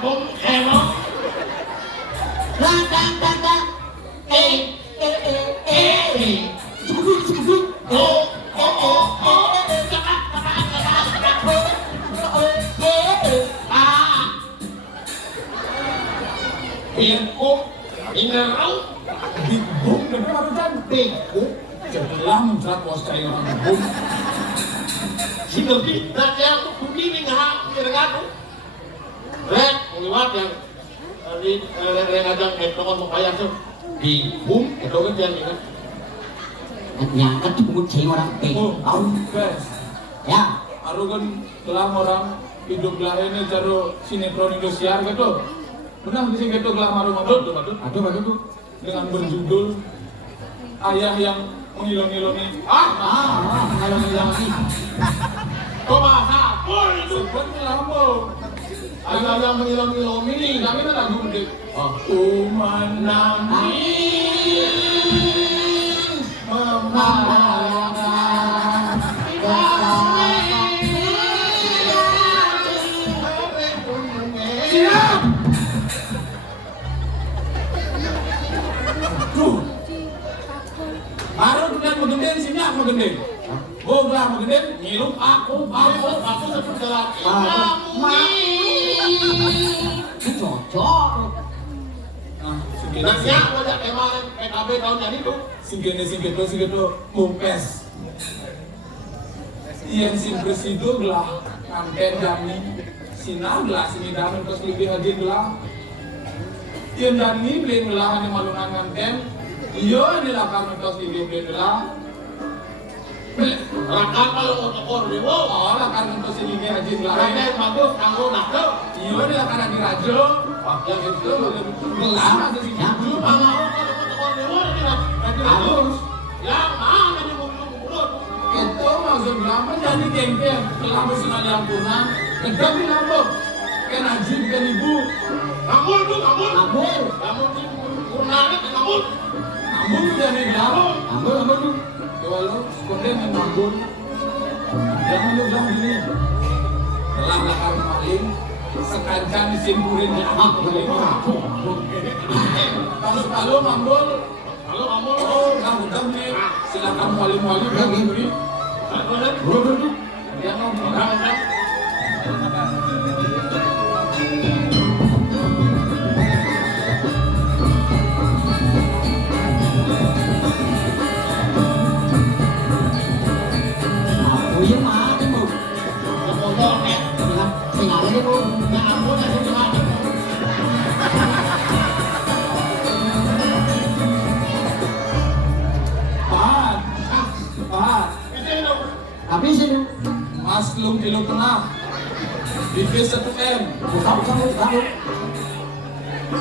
kampung elok. Langkang langkang. Cukup. Bingkuk, ingerau, Bingung dan barusan bingkuk. sebelah muncrat bos saya orang bingung. Si Gerdi, nanti aku begini ngahak, kira-kira. Rek, liwat yang di ngajak nonton mempayah tuh. Bingung, itu kan dia kan. Nyangkat dibungkut cewek orang Oh, guys, ya. aku kan kelam orang hidup lah ini caro sinetron Indosiar gitu. Benar di sini gitu kelam maru Aduh tuh. dengan berjudul Ayah yang mengilong-ilongi. Kalau bilang sih. Kau bahasa, oh itu. Sebenarnya lambung. Ada yang mengilang-ilang ini. Kami kan lagu gede. Aku menangis membayangkan Siap. Tuh. Baru dengan mengendeng sini aku mengendeng. Goblah mengendeng, ngilup aku seperti laki. Ini cocok. Nah, Nanti aku ada kemarin PKB tahun jadi tuh. Singgeto mumpes. Iyan sin presido gelah kanten dami sinau gelah sini damen pas lebih haji gelah. Iyan dami beli gelah hanya malungan kanten. Iyo ini lah kami pas lebih beli gelah. Rakan kalau otak dewa. Oh lah kan untuk sini haji gelah. Rakan bagus, kamu nakal. Iyo ini lah kan rajo. Yang itu gelah masih sini. Kalau otak dewa Harus. yang mana di mulut. Itu maksud apa jadi geng-geng selama sekali ampunan kedap di lambung kan ajib kan ibu Kamu tuh, kamu sih kurangnya kamu. namun jadi lambung Ambul tuh. coba lo sekolah yang lambung jangan lu bilang gini telah lakar maling sekancan disimpurin di anak kalau ngambul Kalau kamu oh kamu nih silakan wali-wali bilang gini dia ngomong Aku ya mah kan bu. bodoh ya. Tinggal aja bu. Yang aku nasi cuma. Pak, Habis itu. maslum kilo tengah BP 1M Buka.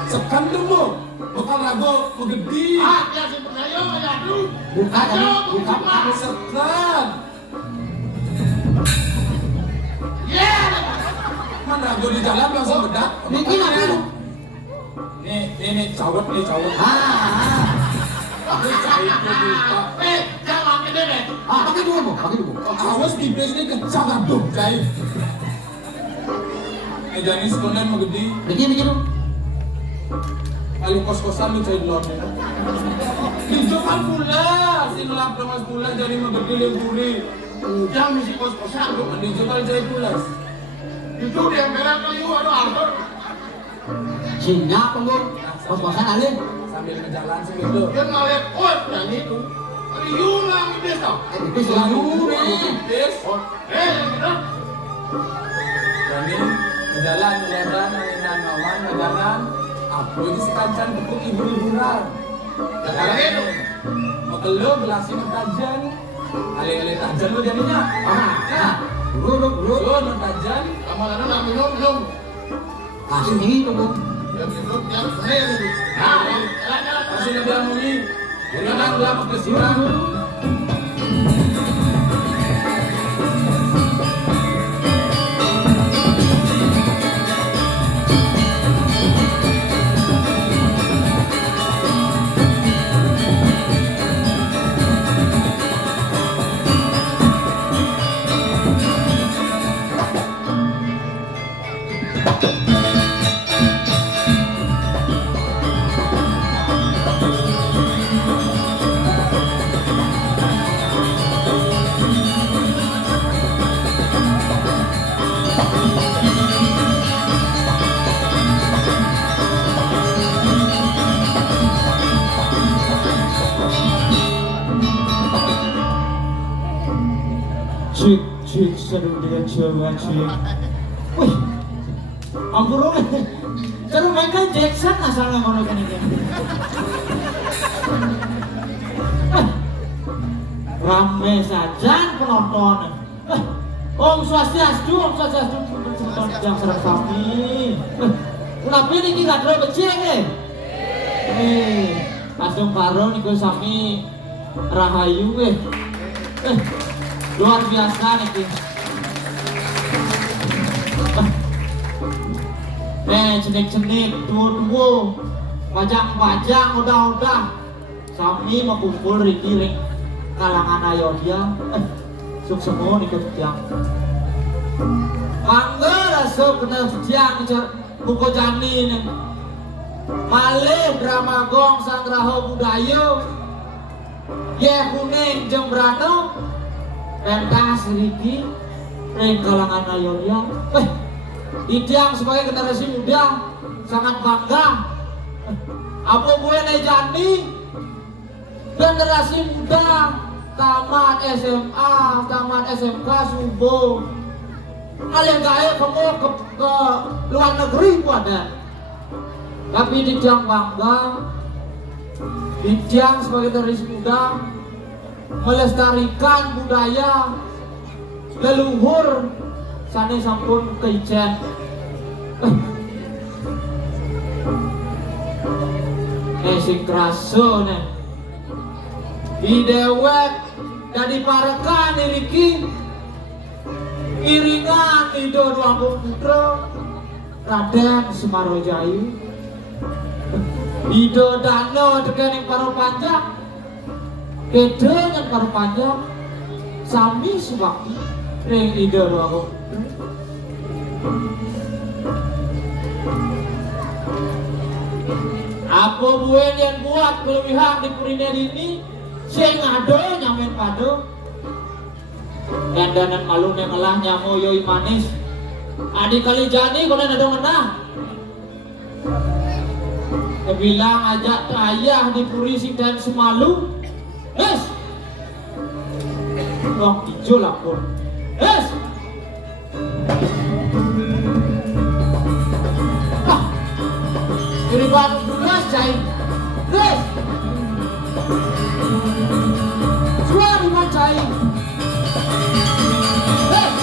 sekan dulu bukan ragu begedi Ya si percaya ya tuh. Buka tadi. Buka. sekan Ya. mana ragu di jalan langsung bedak Bikin apa lu? ini cawet Ah. ini cawet buka Jangan gede deh. Pakai dulu bu. awas di base ini kencang aduh cai jadi sekolah mau gede Bikin lu. kali kos-kosan lu cai dulu dijual pula sinulap mas pula jadi mau gede leburi Jangan misi kos-kosan tuh. dijual cai pula Itu dia merah kayu ada Arthur. Sinyap bu. Kos-kosan alih. sambil ngejalan sih gitu Dia ngeliat kot yang itu. Riu lah gede tau. Itu selalu Bis Yang gitu. Jadi ngejalan mainan kawan ngejalan aku ini sekancan untuk ibu-iburan Itu. Makelo gelasin tajan ale-ale tajan lu jadinya ya Bro. so tajan Kamaran nak minum. Kasih ini tuh bu. Yang minum yang saya itu. Nah, jalan-jalan. masih ada muni jangan lama kesiran Cik seru dia coba cik. Wih, ampun seru Michael Jackson asalnya kalau gini kan. Rame saja penonton. Om Swastiastu yang serang kami. Kenapa ini kita terlalu becek langsung karo nih sami rahayu luar biasa nih cenik-cenik duo-duo pajang-pajang udah sami mengumpul Riki kalangan ayo dia suk semua ikut tiang mangga rasuk kena tiang buku jani nih malih drama gong sangraho budaya ye kuning jeung brano pentas Riki ring kalangan ayo dia Idiang sebagai generasi muda sangat bangga. Apa gue Jani generasi muda tamat SMA, tamat SMK subuh. Kalian kaya kamu ke luar negeri ada. Tapi Idiang bangga. Idiang sebagai generasi muda melestarikan budaya leluhur sana sampun keijen. Sing kraso nih di dewek dari parekan Riki iringan Ido Dua Putra Raden Semarojayu Ido Dano dekening paro panjang beda dengan paro panjang sami subakti ring Ido Dua Putra. Apa buen yang buat kelebihan di Purina ini sing ado nyamen pado dandanan malu yang ngelah nyamo yoi manis adik kali jani konen ada ngenah kebilang ajak ayah di Purisi dan Semalu wong hijau lapor Iriban belas cai, belas. Suara di mana cai? Belas.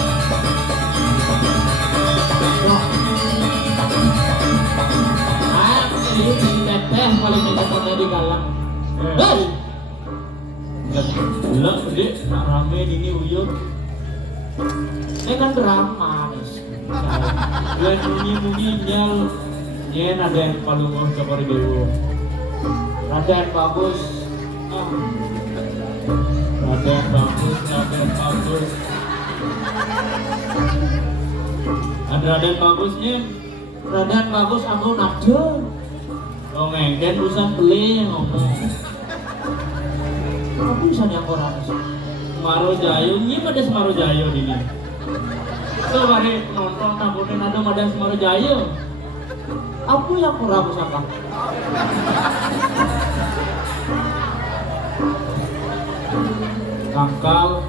Ini teteh paling banyak di galang. Belas. Belas deh, nak rame ini uyut. Ini kan drama nih. Lihat bunyi nyal. Nyen ada yang palungun coba dewo. Raden bagus. Raden bagus. Ada Raden bagusnya. Raden bagus aku nafsu. Oh ngengken urusan beli ngomong. Aku bisa yang orang Semaro Jayo, ini ada Semaro Jayo ini. Tuh hari nonton taburin ada Semaro Jayo. Apa yang kurang sangka? Kangkal,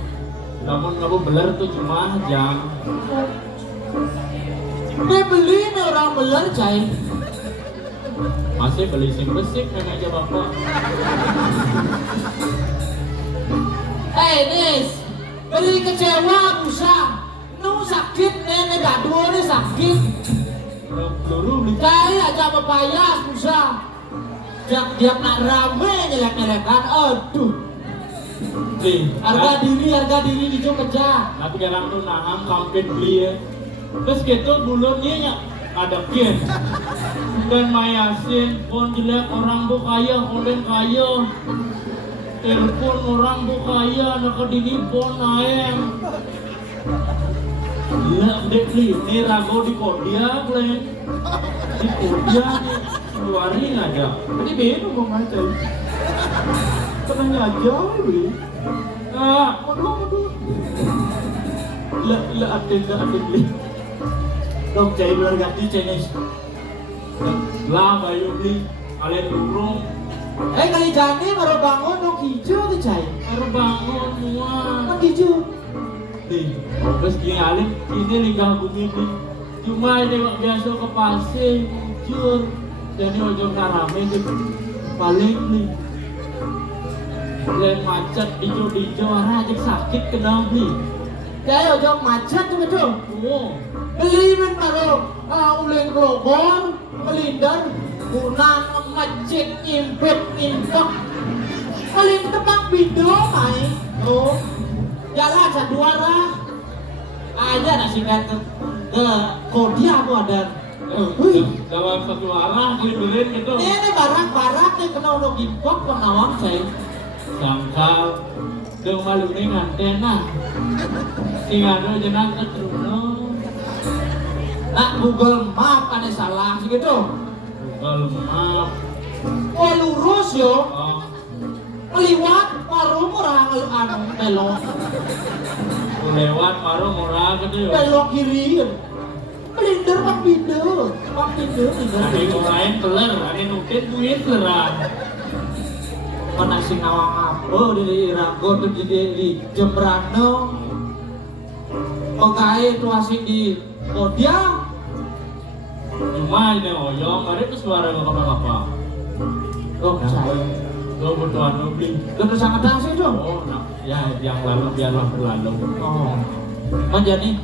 namun kamu beler tuh cuma jam. Dia beli nih orang beler cai. Masih beli sing besik kan aja bapak. Nis, beli kecewa busa. Nu sakit nenek dadu ini sakit. Peluru dicari aja pepayas busa. Tiap nak rame nyelek-nyelekan, aduh. Harga diri dicu kejar. Tapi jarang tuh naham kampin beli ya. Terus gitu bulurnya ada kian. Dan mayasin, pon jelek orang bu kaya, onden kaya. Telepon orang bu kaya, anak kedini pon naeng. Gila udah beli, ini rago di Kodia boleh. Di Kodia nih, keluarin aja. Ini beda mau ngaca. Tenang aja beli. Aduh. Lah ada beli. Dok cai luar ganti Chinese. Lah bayu beli kalian burung. Kali jani baru bangun dong hijau tuh cai. Baru bangun semua. Kan hijau. Nih, terus gini alim ini linggah bumi nih. Cuma ini kok biasa ke pasir, muncul. Jadi ojo karame di paling nih. Lain macet dijo arah aja sakit kena beli. Kayak ojo macet tuh betul. Oh, Beli men baru uling robor, melindar, gunang masjid nyimpet. Paling tebak video main. Oh. Jalan satu arah aja nasi kata ke Kodia aku ada. Wih, dalam satu arah dibeliin gitu. ini barang-barang nih kena udah gimpok penawang saya. Sangkal dong malu nih ngantena. Tinggal jenang keturuno. Nah Google Map ada salah sih gitu. Google Map. Oh lurus yo, Oh, liwat baru murah anu belok, lewat baru murah gitu. belok kiri. Melindir pak pindah. Ada yang lain teler, ada yang nutin duit teler. Mana si nawang apa di Rago tuh di Jembrano. Pegawai tuh asing di Kodia. Cuma ini oyong, ada itu suara gak apa-apa. Kok saya? Lo butuhan lo beli. Lo bersama datang sih dong. Oh, nah, ya yang lalu biarlah berlalu. Oh, kan jadi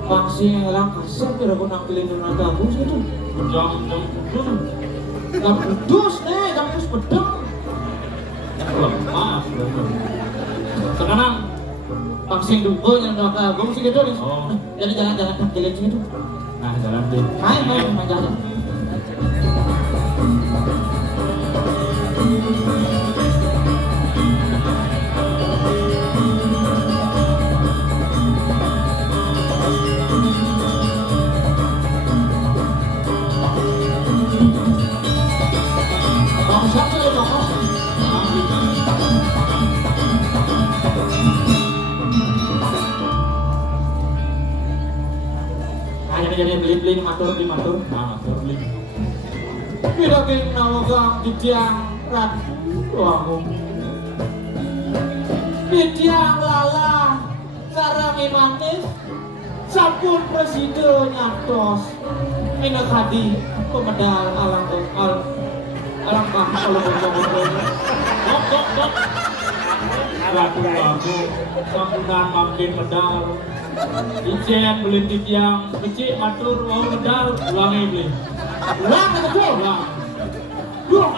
masih ngelang kasar kira aku nampilin dunia gabus gitu. Jam kudus. Gak kudus nih, gabus pedang. Lemas. Sekarang Vaksin dugo yang dunia gabus sih gitu nih. Oh. Jadi jalan-jalan kaki lecet gitu. nah jalan deh. Main jalan. Bangsat sih ya bangsat. Jadi beli di matur. Nah, beli. Bila keng nawagang di tiang rat, wah di tiang lala, sarang manis, sampun presiden nyantos, minat hadi pemedal alangkah kalau berjauh. Dok. Ratu aku, sampunan makin medal. Ijen beli titiang, kecil matur mau medal, uangnya beli. Ulang kata tuh, Uang. dua.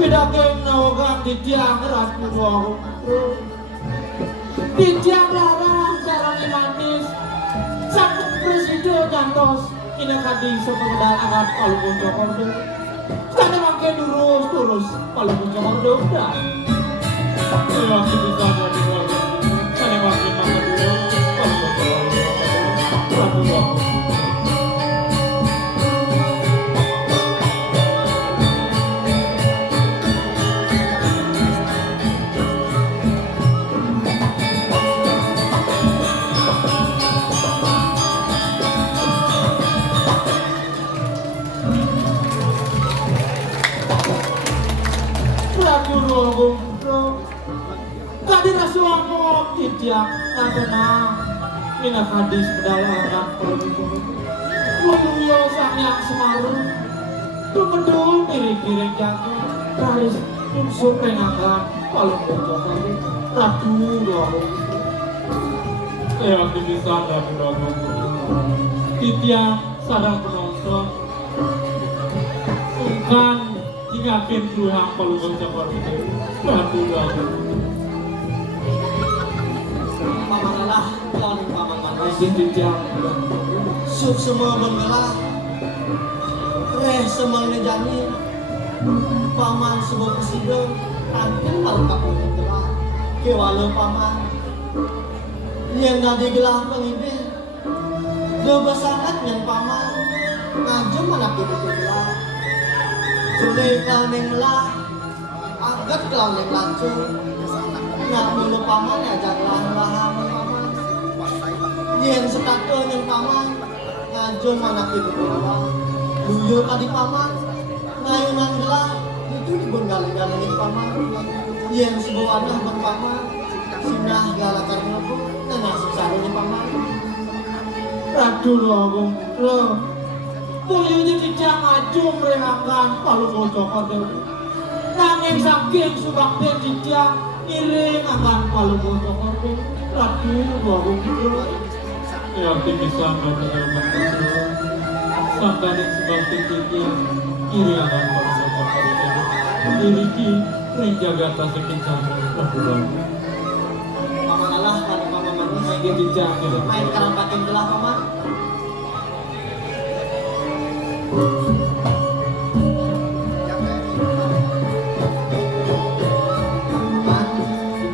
Bila keng nawagang di tiang rat, wah di tiang lala, sarang manis, sampun presiden nyantos, minat hadi sepemedal alat kalau berjauh. Karena makin lurus, kalau berjauh udah. Saya masih bisa jadi orang. Saya masih makan dulu. Tadi rasuang mo titiak na minat hadis pedalaman produk Luluyo sangyak semaru Tumedul miring-miring jago Ralis unsur pengakan Kalau berjalan Ratu doang Saya masih bisa dari orang. Titiang sarang penonton. Bukan tinggalkan tuhan kalau berjalan itu. Ratu doang. Pamanalah dan pamanalah Sintiang Suk semua menggelar semang nejani Paman sebuah presiden Antil kalau kakak menggelar Kewala paman Yang nadi gelar pengibir Jauh sangat yang paman Ngajum anak ibu gelar Juli kau nenglah Angkat kau neng lancung Nggak dulu paman ya jangan lahan Yen sekado yang paman ngajun manak ibu bawa Luyo tadi paman ngayunan gelah itu dibon galeng-galeng ini paman Yen sebawadah bang paman sinah galakar ngaku nenah sesaranya paman Radu lo Luyo tidak ngaju merenakan palu bocokor nanging saking subakten tidak iring akan palu bocokor Radu lo Ya bisa mendengarkan itu sampai di sebab titiknya iri akan merasa itu diriki menjaga tasik kencana kebulan paman Allah kalau paman manis main dia dijang gitu main karampatin gelah paman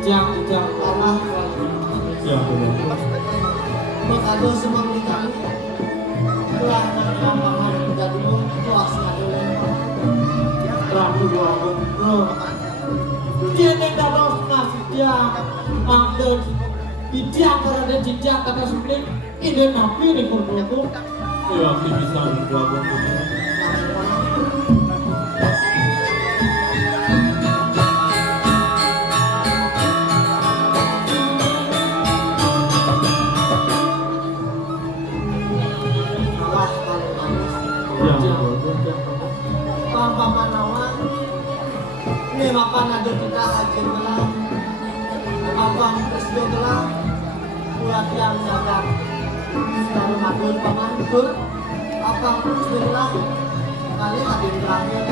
dijang Allah ya benar Mengado semang di kami telah mengenal paman menjadi puas ngadolen Rabu dua bro dia dalam nasi dia ambil bijak karena jejak kata sulit ini nabi di kurduku ya bisa dua Paman awan ini makan ada kita haji gelah abang presiden gelah buat yang jaga selalu madul paman betul abang presiden gelah kali hadir terakhir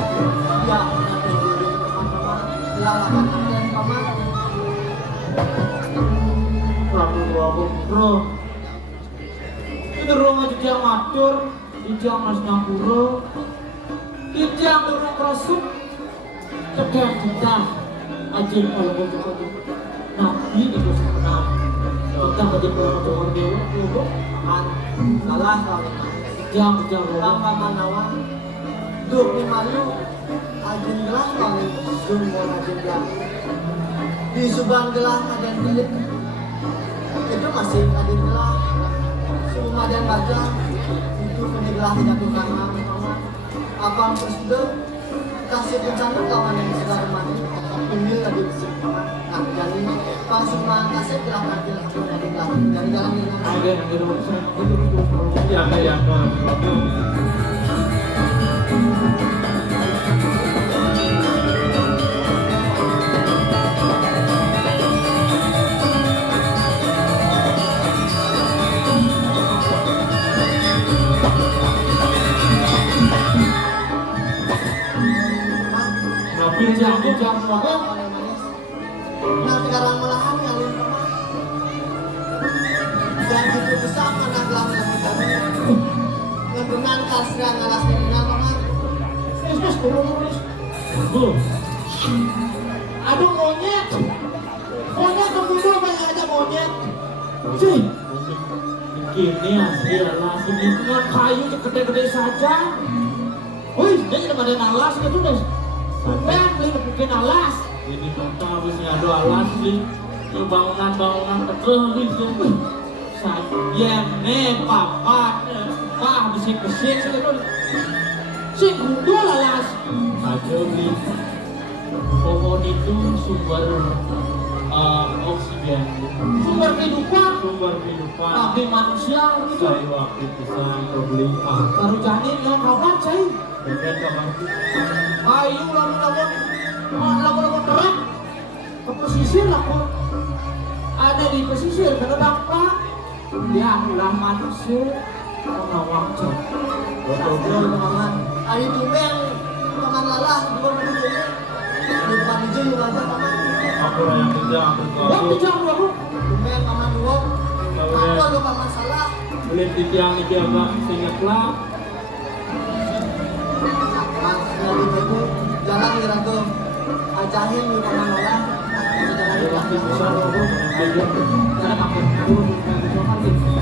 ya nanti diri teman-teman lalakan nanti paman Rabu dua bro itu rumah dia matur dia mas nampuro dia turun kerasuk tegak kita ajil kalau begitu nabi itu senang kita menjadi orang dewa kalah kali jam lama manawan duk di malu ajil gelah kali sumber ajil gelah di subang gelah ada milik itu masih ajil gelah semua dan baca itu penyegelah tidak tukang abang presiden kasih bencana kawan yang sedang mandi ini lagi bersimpangan nah jadi langsung kasih gerak lagi langsung dari belakang dari dalam ini ada yang di rumah saya itu ya kayak bijak ngomong nah sekarang melahan ngalim dan gitu besar mana gelang kami ngebengan kasran alas dengan paman terus turun belum aduh monyet kemudian banyak aja monyet sih ini asli alas ini dengan kayu gede-gede saja wih dia tidak ada alas gitu deh Ben, beli bikin alas. ini kota habis ngadu alas nih bangunan tegel nih Saya nih papat bisik-bisik gitu si gundul alas aja nih pohon itu sumber oksigen sumber kehidupan tapi manusia gitu saya waktu bisa beli baru jadi yang kabar cai dan kabar ayo lamun terang ke pesisir lah kok ada di pesisir karena dampak ya ulah manusia mengawang cok betul teman hari tumbe yang teman lalah dua minggu jadi di depan hijau juga aja teman aku yang kejam waktu jam dua tumbe yang teman dua aku lupa masalah beli di tiang ini agak singkat lah lagi itu jalan di ratu ajahin di teman lalah jalan di waktu besar jalan pakai turun di kamar gitu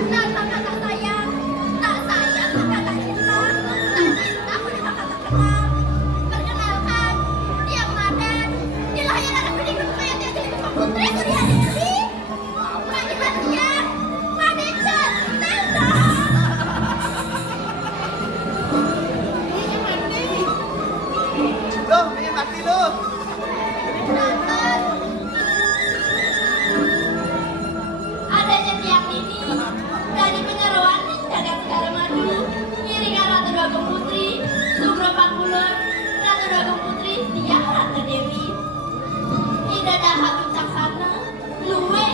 kenal maka tak sayang, tak sayang maka tak cinta, tak cinta pun maka tak kenal. Perkenalkan, Tiang Madan, dilahirkan anak pendidik kaya Tiang jadi putri Surya Dewi. Panggilan Tiang, Manajer Tenda. Loh, ini mati loh. Berangkat. Adanya tiang ini dari penyeruan jagat segala madu, ngiringan Ratu Dagong Putri, Sugro Pakulun, Ratu Dagong Putri, Tiang Ratu Dewi. Ida dahak bijaksana, luwe,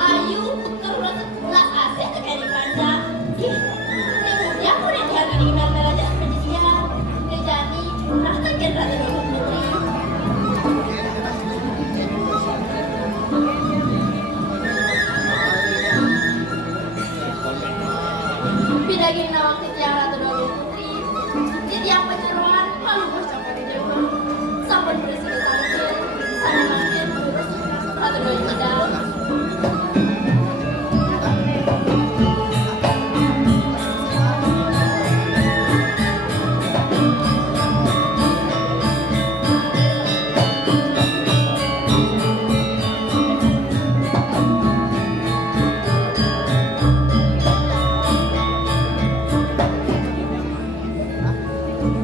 ayu, terus las asih tegari panjang. Ih, ini mulia kulit yang ngiringan derajat pendidikan, Rejani, Ratu Gen Ratu Dagong Putri. Bidagin nawang Tiang Ratu Dagong Putri, Tiang penyeruan lalu bercampur di Jawa. Sampun bersih tampil, sana mampir terus Ratu Dagong Pedang.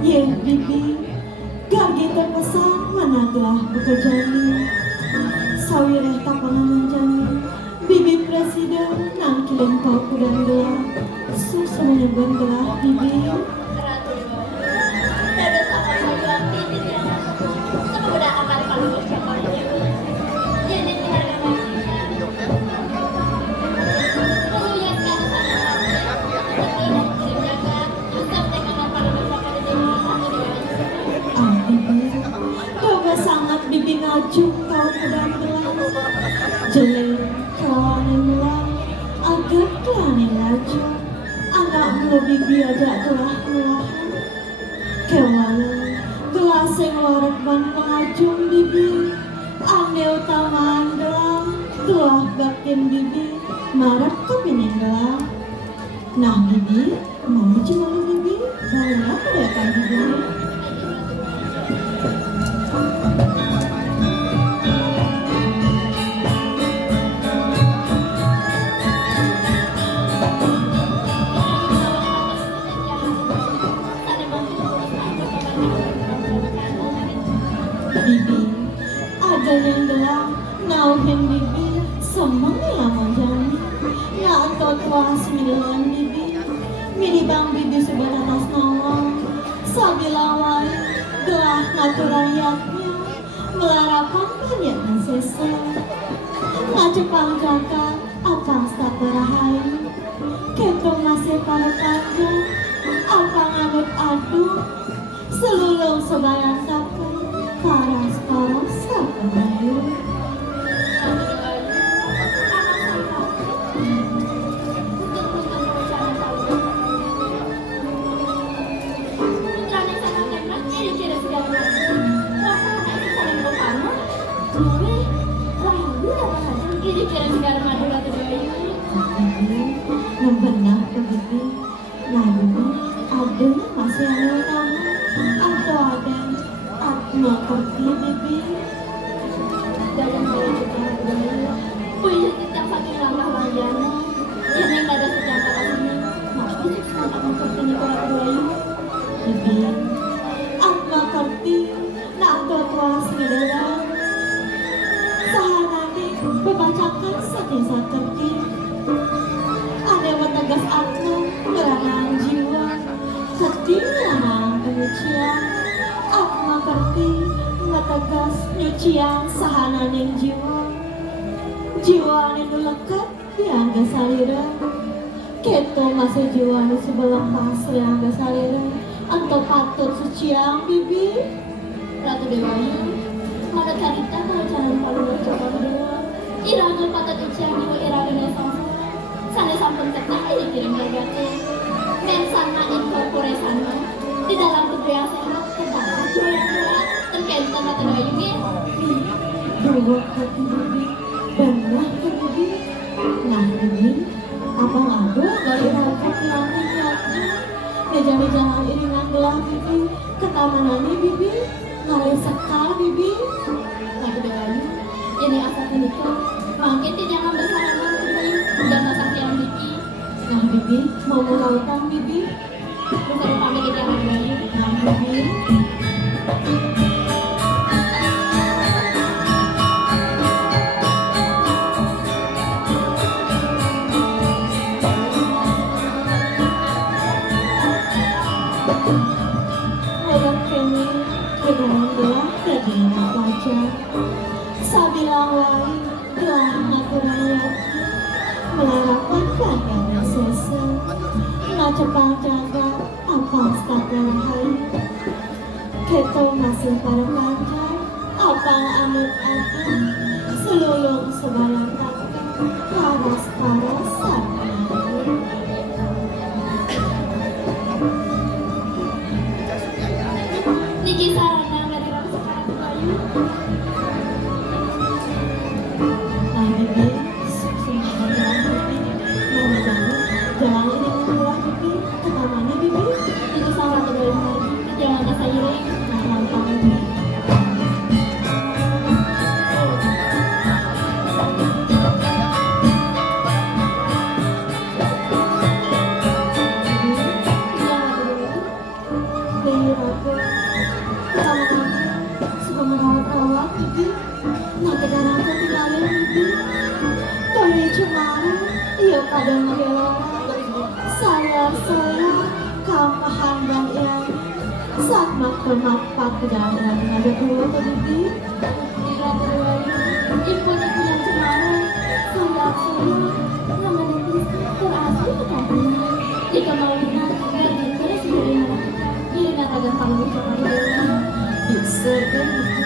Ye bibi, gagi terpesan managlah bekejani. Sawireh tapangan jani, bibi presiden nang kilim kau kudang gelap. Susunya bergelap bibi. Ratu Dada sama saja titik yang satu, semoga akan kalau bercampur di Jawa. Jadi tidak ada maksudnya. Melihat ke sana sampai, seperti kirim jagat, sampai dengan para bercampur di Jawa. Ratu Dewa. Ah bibi, kau gak sangat bibi ngaju kau kudang gelap. Jelek kelanin melang, agak kelanin laju. Anak mulu bibi aja telah melahan. Kewala, gelas yang lorok ban pengajung bibi. Ane utamaan gelang, telah baktin bibi. Marah kepinin gelang. Nah bibi, mau cuma lu bibi, mau apa ya kan bibi? Bibi, ada yang gelang, nauhin bibi, semang yang jani. Ya atau tuas milihan bibi, mini bang bibi sebenarnya nawang. Sabilawai, gelah ngatur rakyatnya, melarapan banyak sesa. Ngajepang jagat, apang statu rahayu. Keto masih pada panjang, apang anut adu. Selulung sebayang takkan, paras-paras sakarayu. Kira segala madu Ratu Bayu. Membenah begitu. Nah bibi, ada masih ada tahu atau ada atma kerti bibi. Dalam hal kita Bayu, punya kita saking langkah wajana. Yang nggak ada sejak kata sini, maksud semangat mengerti Ratu Bayu. Bibi, atma kerti, nak tuas ngedalam. Sahanani membacakan saking sakerti. Ada tegas atma, gerangan jiwa. Ketinggalan penyucian, atma kerti, tegas nyucian sahananing jiwa. Jiwa anu lekat diangga salira. Keto masih jiwa anu sebelah pas diangga salira. Anto patut suciang bibi. Ratu Dewayu, mana carita kalau jangan palu bercoba berdua. Irang patut ucian jiwa irang ini sama. Sana sampun tetap ini kirim berbagai. Mensana incorporesana di dalam tubuh yang sehat terdapat jiwa yang kuat. Terkaitan Ratu Dewayu ini. Dua hati bibi, benar ke bibi. Nah bibi, apa ngadu Jadi jangan iringan gelah bibi, ketamanannya bibi, ngalih sekal bibi. Lagi doain, ini asal menikah. Makin tidak ngambil salaman bibi dan masak yang bibi. Nah bibi, mau melautan bibi, Terus ada pamit kita yang doain. nah bibi. Ayah kini kedengan gelah jadi anak wajah. Sabilang lain gelah anak rakyat. Melarapkan kandang sese. Na cepang jaga apang stakal hai. Keto masih pada panjang apang anut-anut. Selulung sebalang takkan paras-paras sarana. Niki sarana dari orang sekarang bayu. Nah bibi, sukses jalan bibi. Mau jalan ini keluar bibi, ke tamannya bibi. Itu salah satu dari lagi. Jangan kesairing. Nah lantang bibi. Dewi Raga, ketamanannya suka merawat-rawat bibi. Nah kedaraan tinggalin bibi. Kalau cemara, iya kadang mengelora. Saya kamahan dan yang saat makan ke dalam ada dua bibi. Di rata doain. Ibu aku yang cemara. Saya nama netis terasli ketahunnya. Jika mau lihat, biar terus dari mana kita. Dia katakan kamu cemara doain. Bisa kan bibi.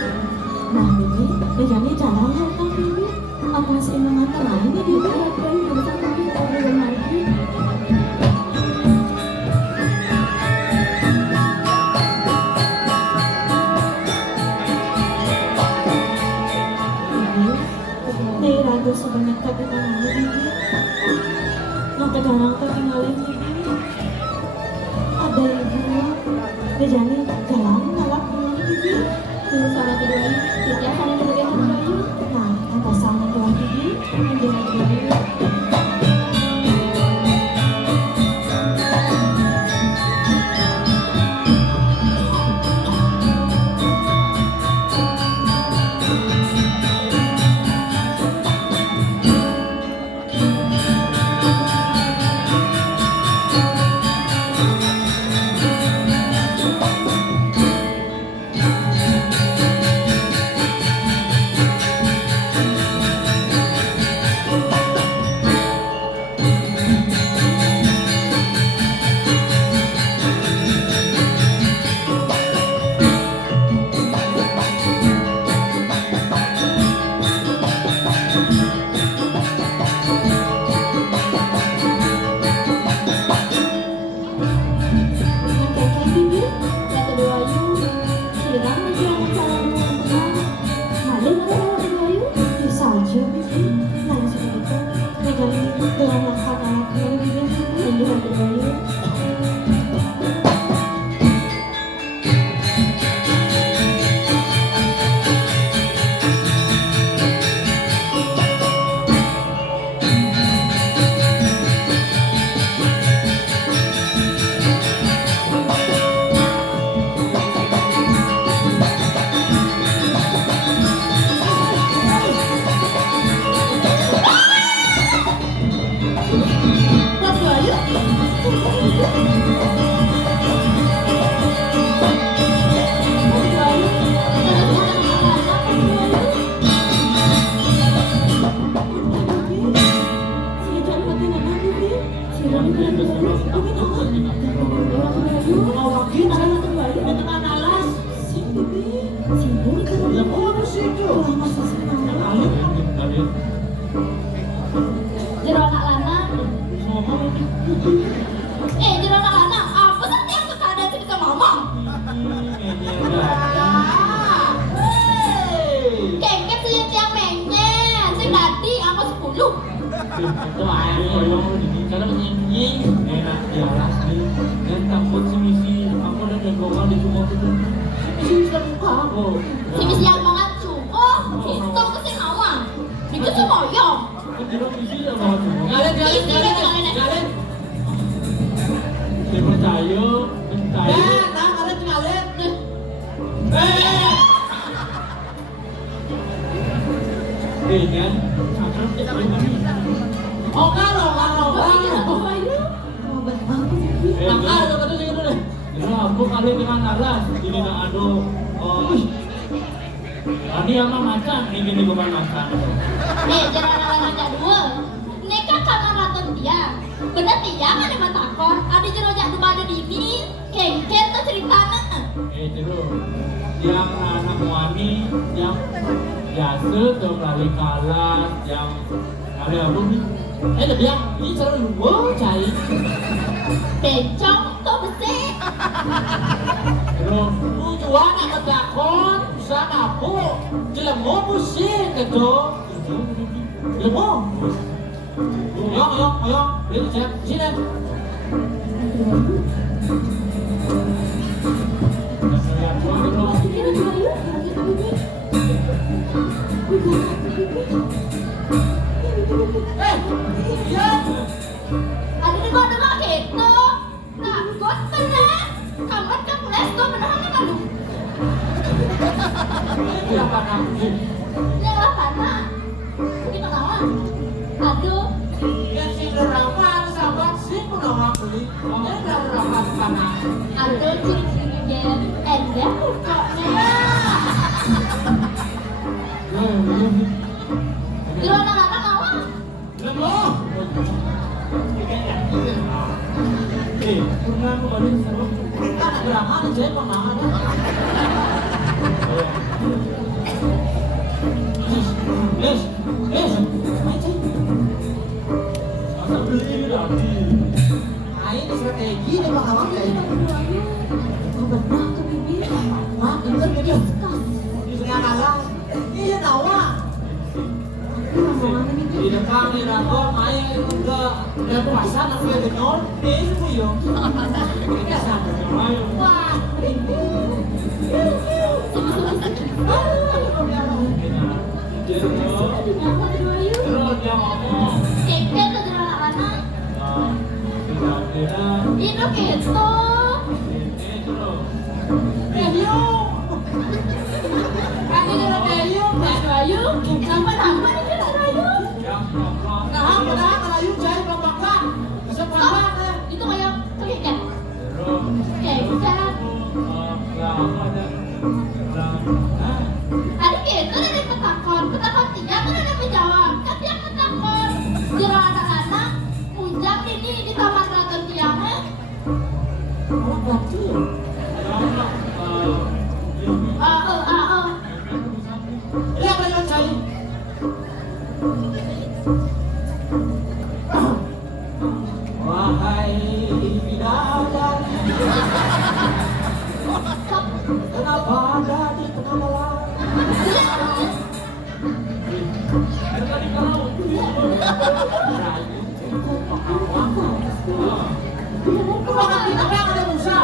Nah bibi, bejani jalan ya kan bibi. Apa sih mengantar lain ya bibi? Saya pun bisa pergi ke rumah lagi. Nih ragu sebanyak kaki tangannya bibi. Nah kedarang ketinggalin bibi. Ada ibu. Bejani jalan ngalap pulang bibi. Dulu sama doain. Setiap hari sebagai doain. Nah atas sama doang bibi. Mendengar doain. Jero anak lanang. Jero anak lanang. Apa sih yang suka ada cerita ngomong? Kengkep sih yang menyen. Sing tadi angka 10. Itu air, kalau nyanyi enak jelas nih. Dan takut sih Oh, Si siang banget cukup, itu ke si mawang. Itu tuh moyong. kan jeruk isi dah bawa semua. Ngalir, ngalir, Isi ngalir, dengan nenek. ngalir. Saya percaya, Nah, ngalir, ngalir. kan, cakap kita ini. Oh, kalau. Oh, betul sih. Nah, lo betul sih dulu. Aku kali dengan alas, ini nak ado. Tadi ama macan, ini bukan macan. Jangan anak dua. Neka kamar raton tiang. Bener tiang ada matakor. Ada jerojak di mana dini. Kengken tuh ceritanya. Terus yang anak wani, yang biasa tuh melalui kalas, yang kali apa nih? Lebih yang ini selalu lu cari. Bencong tuh besi. Terus Tujuan yang kedakon, sana aku, jelemu pusing gitu. Jelemu. Ayo, ini cek sini. saya terus Kira cuma yuk, gitu bibi. Iya. Ada di gua dengar gitu. Takut bener. Kamar kan les gua bener kan lalu. Iya mana? Yang lah karena. Ini kenapa? Aduh. Yang si drama sahabat sih menawar beli. Ini drama sana. Aduh ciri-ciri game. Dia pokoknya. Di anak-anak awal. Jelemu. pernah aku balik sama Kan drama nih saya pengangan. Yes. Main sih. masa beli lagi Nah ini strategi nih Bang Awang ya ini. Oh, benar tuh bibi. Wah, bener jadi. Di kalah. Iya nawa. Ini mana bibi? Di depan nih rakor main udah puasa nanti ada nol. Ini semua yo. Ini biasa. ayo Wah, terus dia ngomong Keke tuh di anak-anak. kira-kira Itu gitu. ini terus Ayo. Aku jalan ayo. Rayu. Nama-nama ini kita Rayu. yang ngomong Nah, ayo cari pembakar. Kesempatan. Itu kayak keke. terus Keke. Ada gitu ada petakon tiga kan ada menjawab kan dia petakon jero anak-anak ujang ini di taman raton tiangnya Orang kecil. Iya kalian cari. Wahai bidadari, kenapa ada di tengah malam? Makan kita kan ada Musa.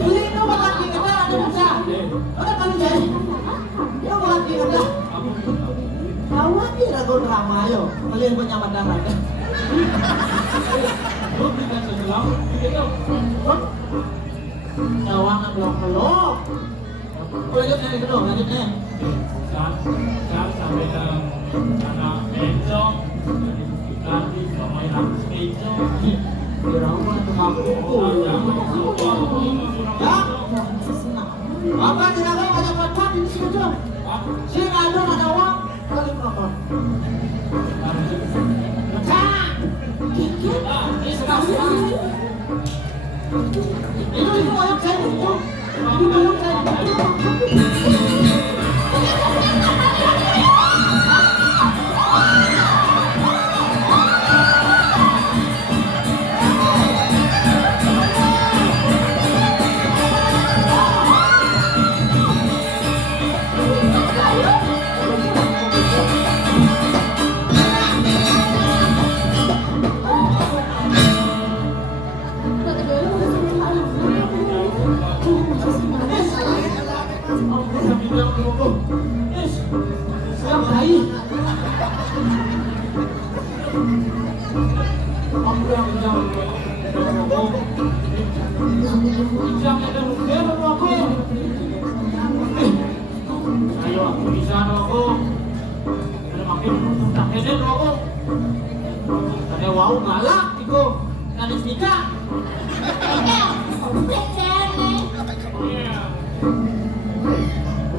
Beli itu makan kita ada Musa. Ada kali jadi. Ya makan kita. Kawan dia ragu drama yo. Kalian punya darah. Kawan belum peluk. Lanjutnya itu dong, lanjutnya. sampai ke anak bencong nanti sama yang bencong Di rumah itu kamu. Ya. Apa tidak ada banyak manfaat ini sih Jom? Si ada uang kali berapa? Ini sekarang. Itu banyak saya itu. Itu banyak saya. Rayu. Ijang ada rupiah aku. Ayo aku bisa aku. Ada makin tak ada aku. Ada wow galak itu. Ada nikah.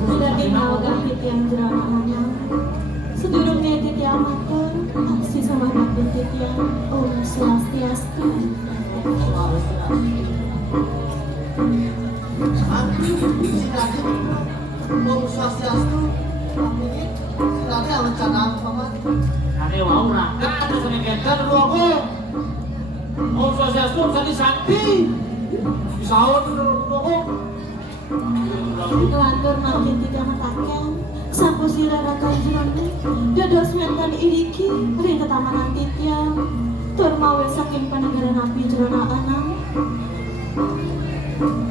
Sudah kenal ganti tiang jerama hanya sedurungnya titiang matur aksi sama ganti titiang Om Swastiastu. Om Swastiastu, silahkan rencana apa? Ada wow rangka ada senegatan aku. Mau Swastiastu tadi sakti. Bisawon aku. Kelantur makin tidak matakan sapu sila rakan jerami dados mentan iriki rita tamanan titiang tur mawe saking panagaran api jerona anang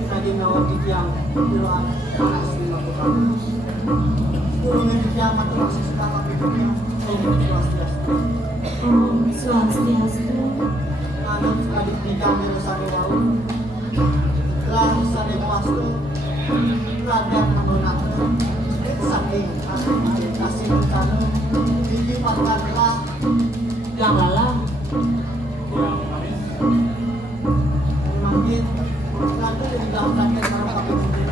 Tadi nawar di tiang doa panas di waktu kamu. Turunnya di tiang mati masih sekarang di tiang. Om Swastiastu. Om Swastiastu. Anut adik nikah milusane wau. Telah sane wastu. Radan menggunakan saking kasih rencana. Gigi patkanlah. Yang lalang. Makin nanti didaftarkan para pemimpin.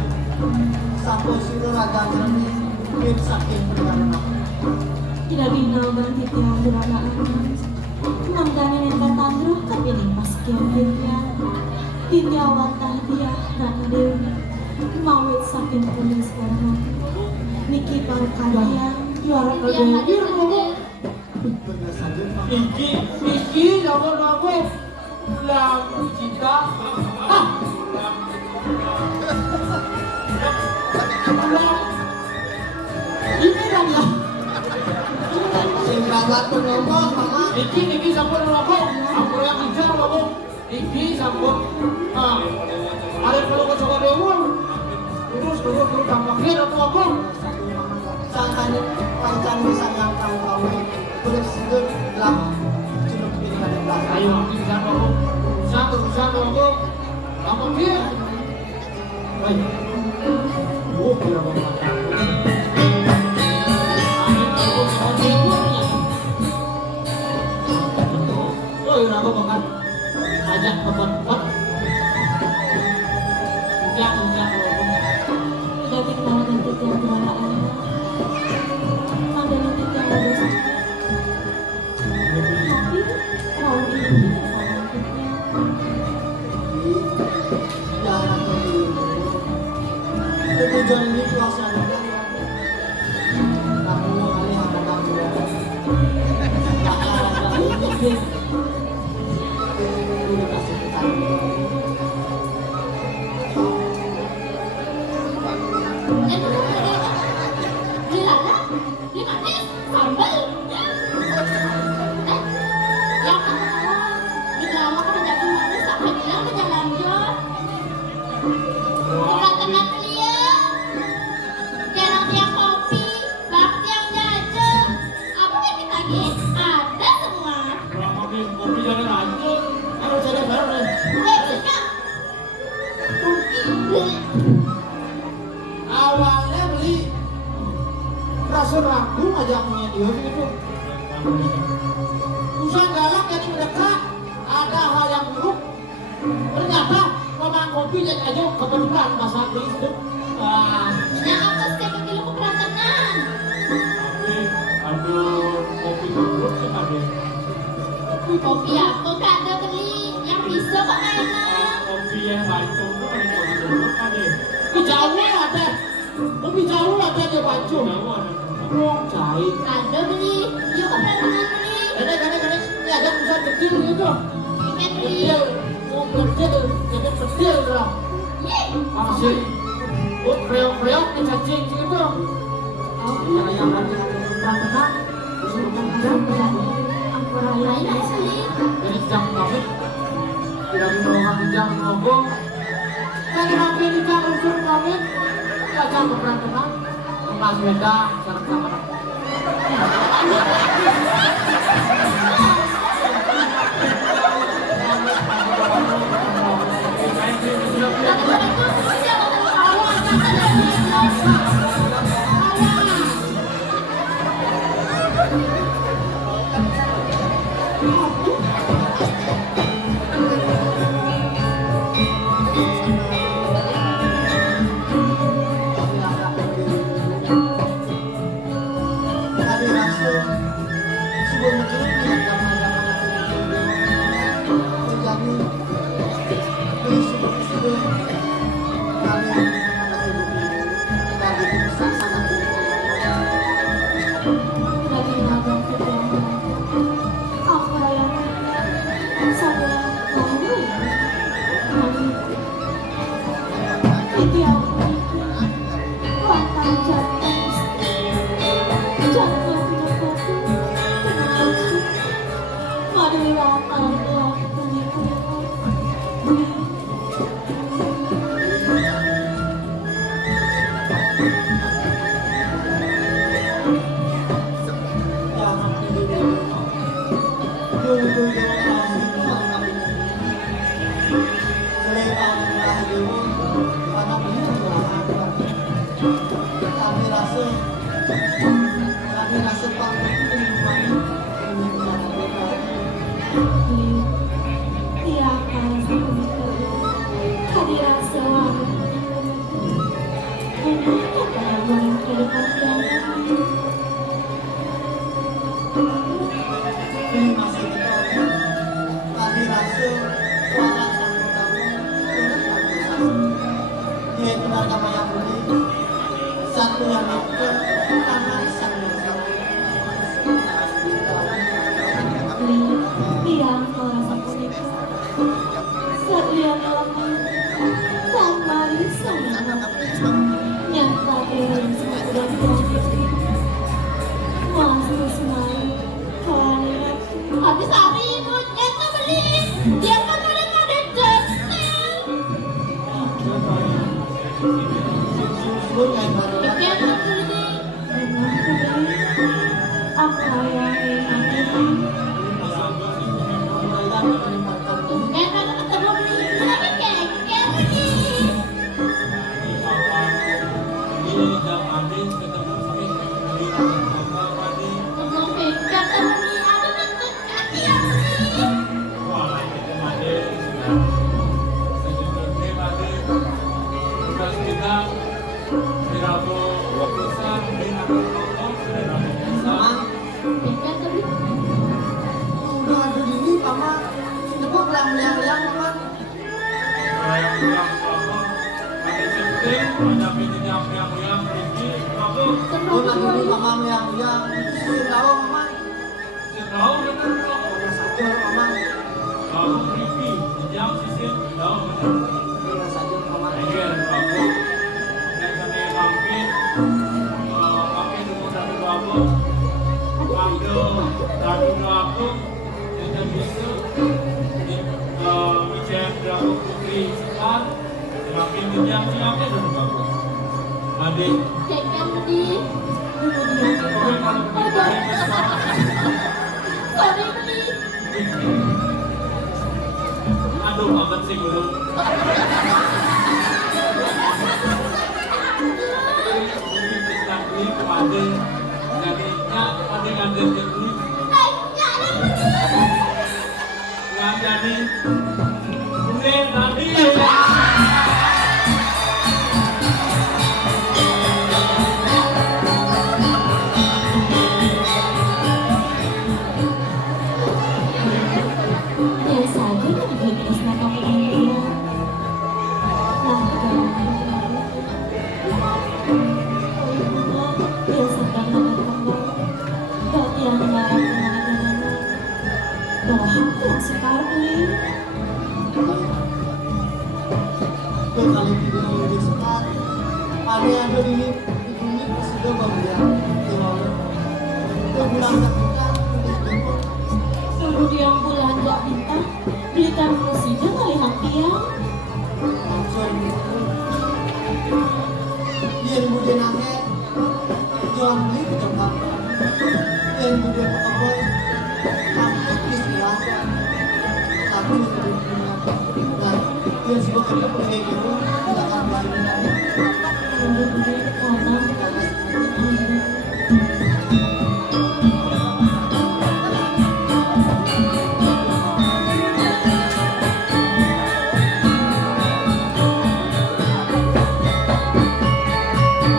Sapu siru raga jernih. Mungkin saking perjalanan. Tidak kenal ganti tiang jerona anang mangkane nenta tandruh kapining paskian titiang titiang watah dia rana dewi mawit saking pulis karena niki parkadian juara Kejadian aku. Iki nomor aku. Lagu cinta. Ini kan ya. Singkat ngomong mama. Iki sampun aku. Aku yang ngejar aku. Iki sampun. Ada perlu ke Jawa Dewa. Terus tampaknya aku. Sangkanya pancan bisa ngangkang kamu. Kulit seger gelap. Cuma pilihan yang belakang. Ayo aku bisa aku. Satu aku. Tampaknya. Baik. Kira banget. Aku bakal ajak ke pot. Ujak aku. tidak kenal ganti tiang jerona anang mangkane titiang ada sakit tapi mau ini sama titiang Jangan pergi. Tujuan ini pelaksanakan. Kamu kali akan kamu. Ada semua. Kopi jangan hancur. Ayo cari baru nih. Awalnya beli rasa ragu ngajaknya dia gitu. Usah galak jadi mendekat. Ada hal yang buruk. Ternyata memang kopi jadi aja kebetulan masa itu. Nah, apa sih kecil aku berantakan? Tapi aduh kopi dulu sih tadi. Kopi aku gak ada beli. Yang bisa kok enak. Kopi yang bancung tuh ada kopi dulu tadi. Di jauh ada. Kopi jauh ada dia baju. Jauh ada. Dong cair. Ada beli. Yuk kok berantakan beli. Kadang-kadang ini ada pusat kecil gitu. Pengen beli. Kecil. Oh kecil. Jadi kecil lah. Masih. Oh kreok-kreok nih cacing gitu. Yang ada Berantakan ampura Lain ilahi asli. Jadi jam kami tidak menolong jam ngomong. Kan rapi di jam unsur kami. Ya jam berantakan. Mas beda sekarang sama. lewat Allah satu yang itu karena sang yang orang Indonesia Satria tak mari sana nyata yang sudah masih semalam kalau Habis hari itu dia tuh beli. Dia kan udah ada jatuh. sebut kayak baru Dia tuh beli. apa yang Dia kan ketemu beli lagi keke lagi. Ngomong beda sama dia. Ada bentuk kaki yang beli. sama Beda tuh beli. udah ada ini sama sebut liang-liang sama udah ada ini sama liang-liang itu sih tahu sama udah satu sama udah satu sama Adik, Keke beli. Sorry beli. aduh banget sih guru. Tapi kepada jadinya pada nganter jadi nggak jadi boleh tadi. biasa aja kan Inggris nama penyanyi biasa kan nama tanggal gak yang ngarang penyanyi bahwa yang sekali tuh kali video lebih sekat ada yang ada di bumi sudah bangun itu bulan kita Suruh yang belanja bintang belikan presiden kali hampiang langsung dia kemudian nanya jual beli ke tempat dia kemudian ke kebun tapi istilah tapi itu nah dia sebagai kayak gitu tidak akan bisa Bunda-bunda kanan